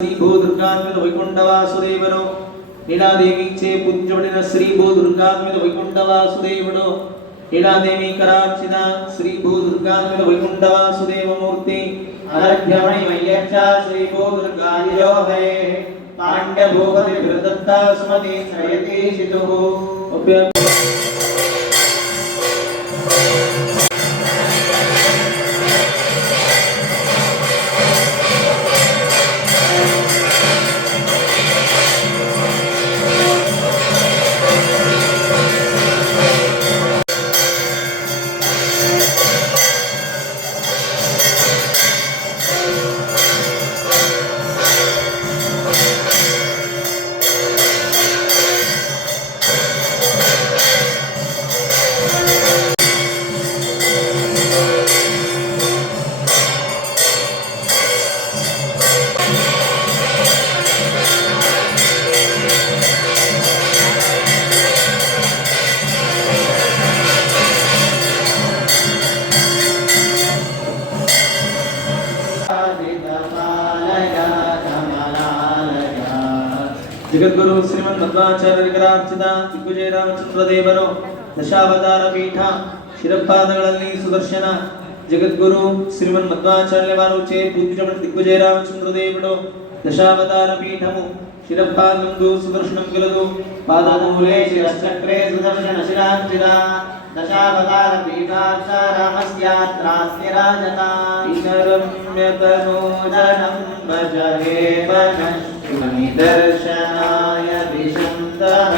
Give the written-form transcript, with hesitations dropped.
శ్రీ భూదుర్గాన్విత వైకుంఠవాసుదేవుడు లీలాదేవిచే పూజ్యపడిన శ్రీ భూదుర్గాన్విత వైకుంఠవాసుదేవుడు లీలాదేవి కరార్చిత శ్రీ భూదుర్గాన్విత వైకుంఠవాసుదేవమూర్తి అలభ్యమణి మయ్యచ్చ శ్రీ భూదుర్గాయోహే పాండ్యభూపతి విరదత్త సుమతి శ్రయతి శితుః जगद्गुरु श्रीमन् मध्वाचार्य विग्रहार्चित दिग्विजय रामचंद्र देवरो दशावतार पीठ शिरपादगळल्लि सुदर्शन जगद्गुरु श्रीमन् मध्वाचार्य वारु चे पूज्यमण दिग्विजय रामचंद्र देवडो दशावतार पीठमु शिरपादंदु सुदर्शनं गलदु पादमूले शिरश्चक्रे सुदर्शन शिरार्चित दशावतार पीठाच्च रामस्यात्रास्य राजता ईशरम्यतनोदनं भजहे वनश्री दर्शनाय दिशन्तः